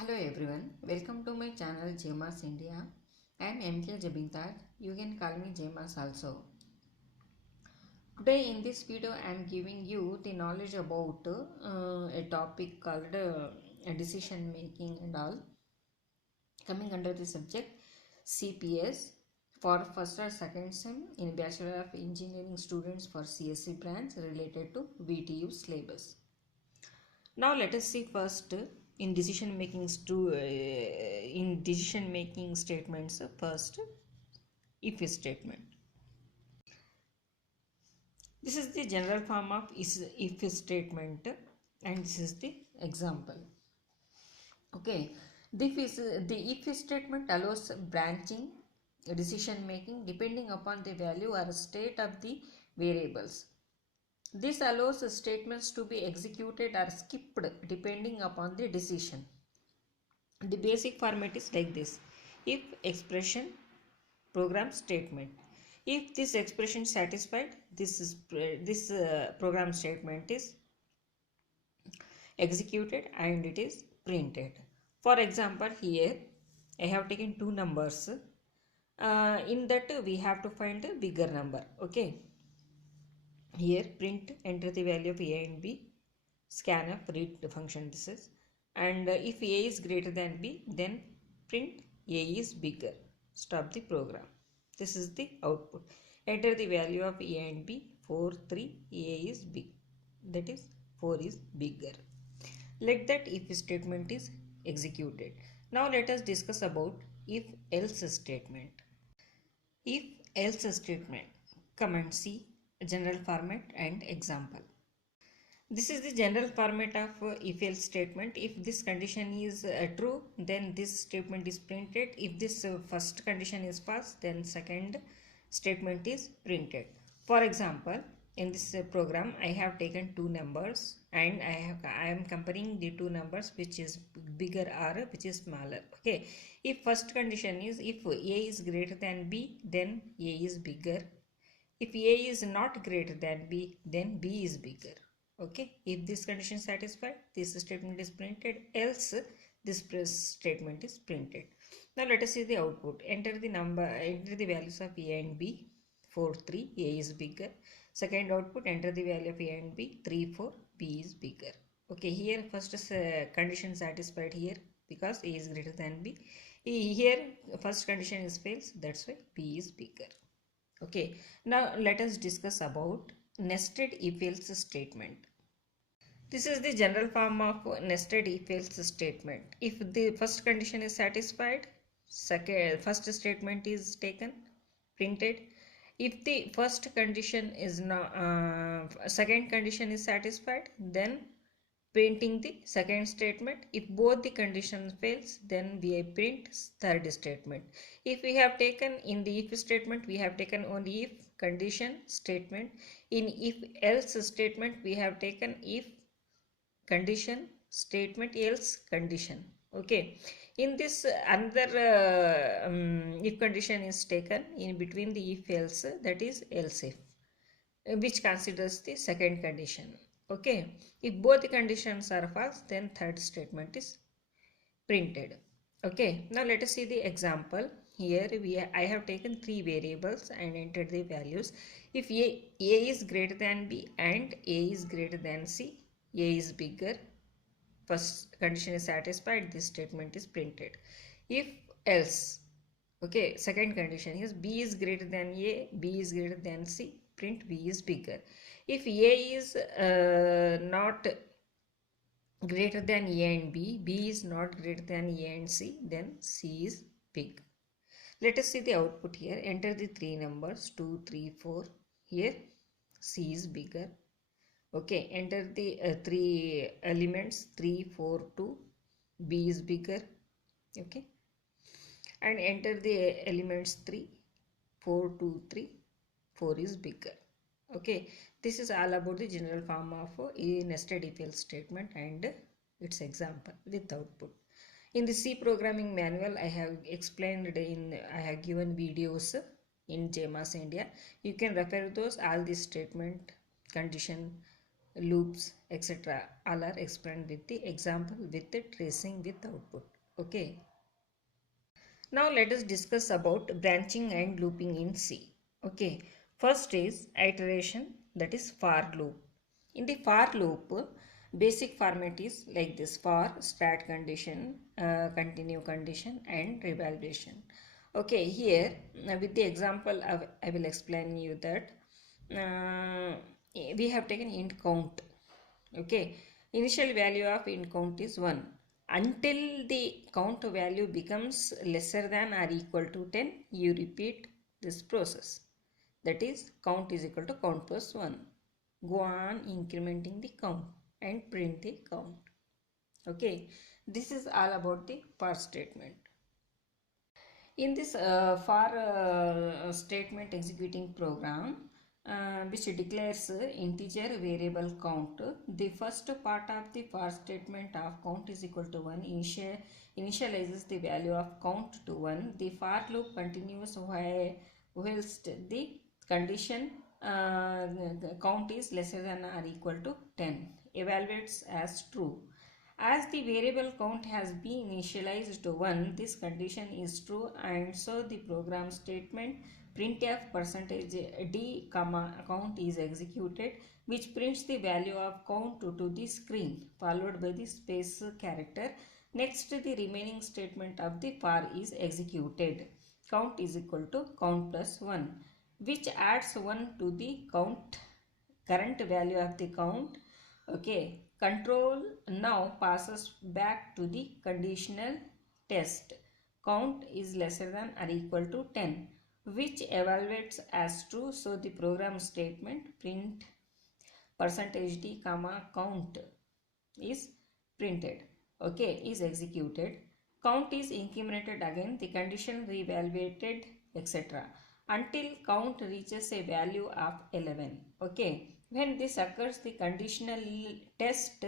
Hello everyone, welcome to my channel JMAS India. I am m.k.jabeen. You can call me JMAS also. Today in this video I am giving you the knowledge about a topic called decision making and all, coming under the subject CPS for first or second sem in Bachelor of Engineering students for CSC branch related to VTU syllabus. Now let us see first in decision making statements. First, if statement. This is the general form of if statement, and this is the example. Okay, the if statement allows branching decision making depending upon the value or state of the variables. This allows statements to be executed or skipped depending upon the decision. The basic format is like this: if expression, program statement. If this expression satisfied, this program statement is executed and it is printed. For example, here I have taken two numbers. In that we have to find a bigger number. Okay, here print, enter the value of a and b, scanf, read the function this is, and if a is greater than b, then print a is bigger, stop the program. This is the output. Enter the value of a and b, 4 3, a is big, that is 4 is bigger. Like that if statement is executed. Now let us discuss about if else statement. If else statement, comment C, general format and example. This is the general format of if else statement. If this condition is true, then this statement is printed. If this first condition is false, then second statement is printed. For example, in this program I have taken two numbers and I am comparing the two numbers, which is bigger or which is smaller. Okay, if first condition is if a is greater than b, then a is bigger. If a is not greater than b, then b is bigger. Okay, if this condition is satisfied, this statement is printed, else this statement is printed. Now let us see the output. Enter the values of a and b. 4 3, a is bigger. Second output, enter the value of a and b. 3 4, b is bigger. Okay, here first condition satisfied here because a is greater than b. Here first condition is fails, that's why b is bigger. Okay, now let us discuss about nested if else statement. This is the general form of nested if else statement. If the first condition is satisfied, first statement is taken, printed. If the first condition is not, second condition is satisfied, then printing the second statement. If both the conditions fails, then we print third statement. If we have taken in the if statement, we have taken only if condition statement. In if else statement, we have taken if condition statement, else condition. Okay, in this another if condition is taken in between the if else, that is else if, which considers the second condition. Okay, if both the conditions are false, then third statement is printed. Okay, now let us see the example. Here I have taken three variables and entered the values. If a is greater than b and a is greater than c, a is bigger, first condition is satisfied, this statement is printed. If else, okay, second condition is b is greater than a, b is greater than c, print b is bigger. If a is not greater than a and b, b is not greater than a and c, then c is big. Let us see the output here. Enter the three numbers 2 3 4. Here c is bigger. Okay, enter the three elements 3 4 2, b is bigger. Okay, and enter the elements 3 4 2 3, 4 is bigger. Okay, this is all about the general form of a nested if else statement and its example with output. In the C programming manual, I have explained I have given videos in JMAS India. You can refer those all this statement, condition, loops, etc. all are explained with the example with the tracing with output. Okay. Now let us discuss about branching and looping in C. Okay. First is iteration, that is for loop. In the for loop, basic format is like this: for, start condition, continue condition, and revalidation. Okay, here with the example I will explain you that we have taken int count. Okay, initial value of int count is 1. Until the count value becomes lesser than or equal to 10, you repeat this process. That is, count is equal to count plus 1. Go on incrementing the count and print the count. Okay, this is all about the for statement. In this for statement executing program, which declares integer variable count, the first part of the for statement of count is equal to 1 initializes the value of count to 1. The for loop continues whilst the condition count is lesser than or equal to 10, evaluates as true. As the variable count has been initialized to 1, this condition is true, and so the program statement printf %d count is executed, which prints the value of count to the screen followed by the space character. Next, the remaining statement of the for is executed. Count is equal to count plus 1, which adds 1 to the current value of the count. Okay, control now passes back to the conditional test. Count is lesser than or equal to 10, which evaluates as true, so the program statement print %d count is printed. Okay, is executed. Count is incremented again, the condition reevaluated, etc. until count reaches a value of 11. Okay, when this occurs, the conditional test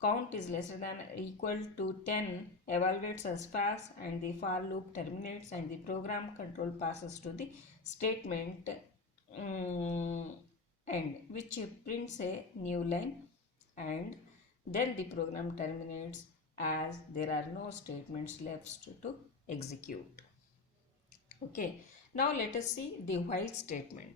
count is lesser than or equal to 10 evaluates as false, and the for loop terminates, and the program control passes to the statement end, which prints a new line, and then the program terminates as there are no statements left to execute. Okay, now let us see the while statement.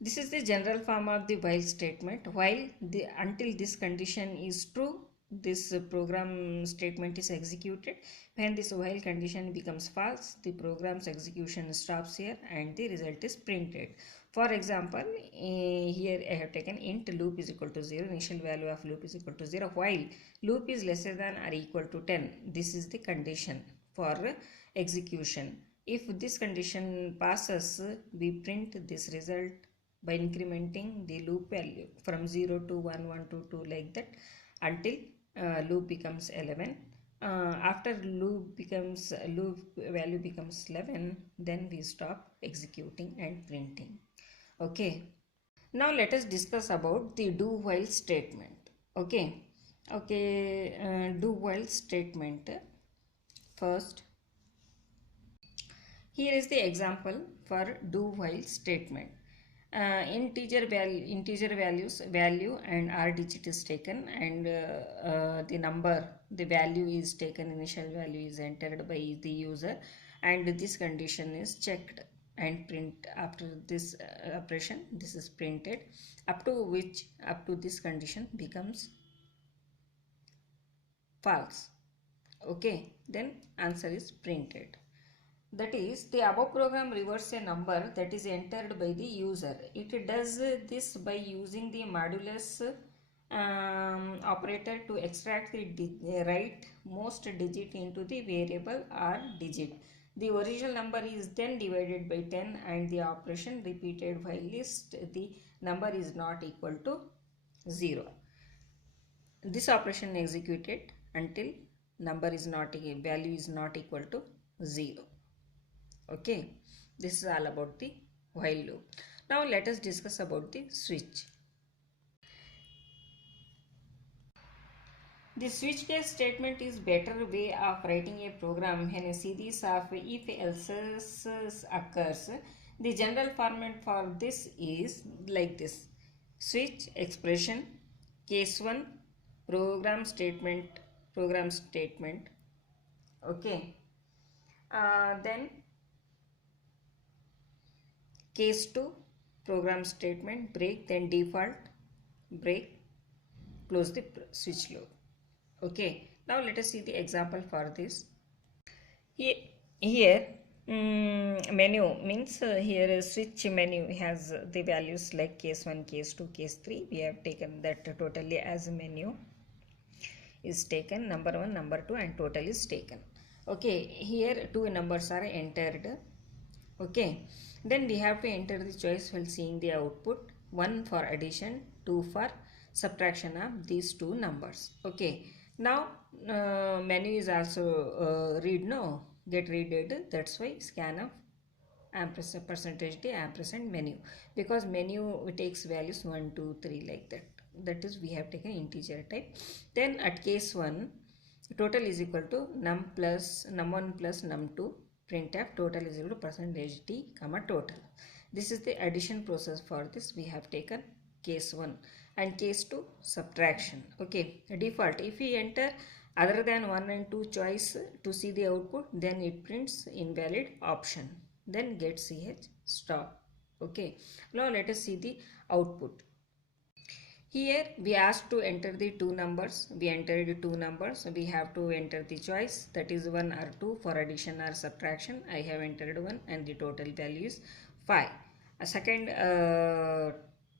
This is the general form of the while statement. Until this condition is true, this program statement is executed. When this while condition becomes false, the program's execution stops here and the result is printed. For example, here I have taken int loop is equal to 0, initial value of loop is equal to 0, while loop is lesser than or equal to 10. This is the condition for execution. If this condition passes, we print this result by incrementing the loop value from 0 to 1, 1 to 2 like that until loop becomes 11. After loop value becomes 11, then we stop executing and printing. Okay, now let us discuss about the do while statement. Okay, do while statement. First, here is the example for do while statement. Integer values value and r digit is taken, and the value is taken, initial value is entered by the user, and this condition is checked and print. After this operation, this is printed up to this condition becomes false. Okay, then answer is printed. That is, the above program reverses a number that is entered by the user. It does this by using the modulus operator to extract the right most digit into the variable or digit. The original number is then divided by 10 and the operation repeated while the number is not equal to 0. This operation executed until value is not equal to 0. Okay, this is all about the while loop. Now let us discuss about the switch. The switch case statement is better way of writing a program when a series of if else's occurs. The general format for this is like this: switch expression, case 1 program statement. Okay, then case 2 program statement, break, then default, break, close the switch loop. Okay, now let us see the example for this. Here, menu means here switch menu has the values like case 1, case 2, case 3. We have taken that totally as a menu is taken, number 1, number 2, and total is taken. Okay, here two numbers are entered. Okay, then we have to enter the choice while seeing the output, 1 for addition, 2 for subtraction of these two numbers. Okay, now menu is also read, no, get readed, that's why scan of ampersand percentage d ampersand menu, because menu takes values 1 2 3 like that, that is we have taken integer type. Then at case 1 total is equal to num1 plus num2, printf total is equal to percentage d comma total. This is the addition process. For this we have taken case 1, and case 2 subtraction. Okay, default, if we enter other than 1 and 2 choice to see the output, then it prints invalid option, then get ch stop. Okay, now let us see the output. Here we asked to enter the two numbers. We entered two numbers. We have to enter the choice, that is 1 or 2 for addition or subtraction. I have entered 1 and the total value is 5. A second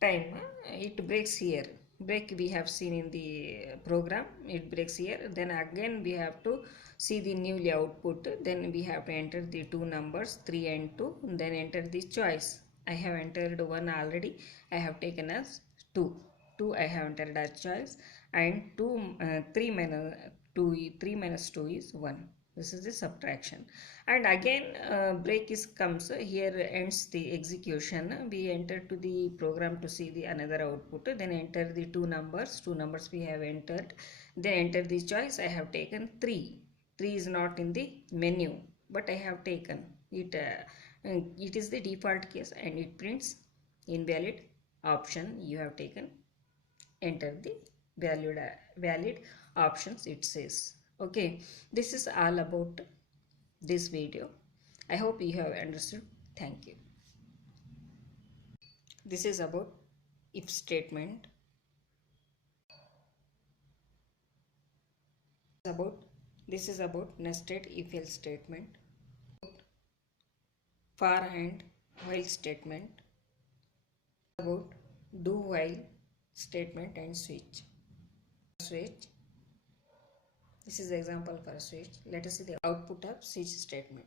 time it breaks here. Break we have seen in the program. It breaks here. Then again we have to see the newly output. Then we have to enter the two numbers 3 and 2. Then enter the choice. I have entered 1 already. I have taken as 2. 2 I have entered as choice, and 3 minus 2 is 1. This is the subtraction. And again break is comes here, ends the execution. We enter to the program to see the another output, then enter the two numbers we have entered, then enter the choice. I have taken 3. 3 is not in the menu, but I have taken it. It is the default case and it prints invalid option. You have taken, enter the valid options, it says. Okay, this is all about this video. I hope you have understood. Thank you. This is about if statement. This is about nested if else statement, for and while statement, about do while statement, and switch. This is the example for a switch. Let us see the output of switch statement.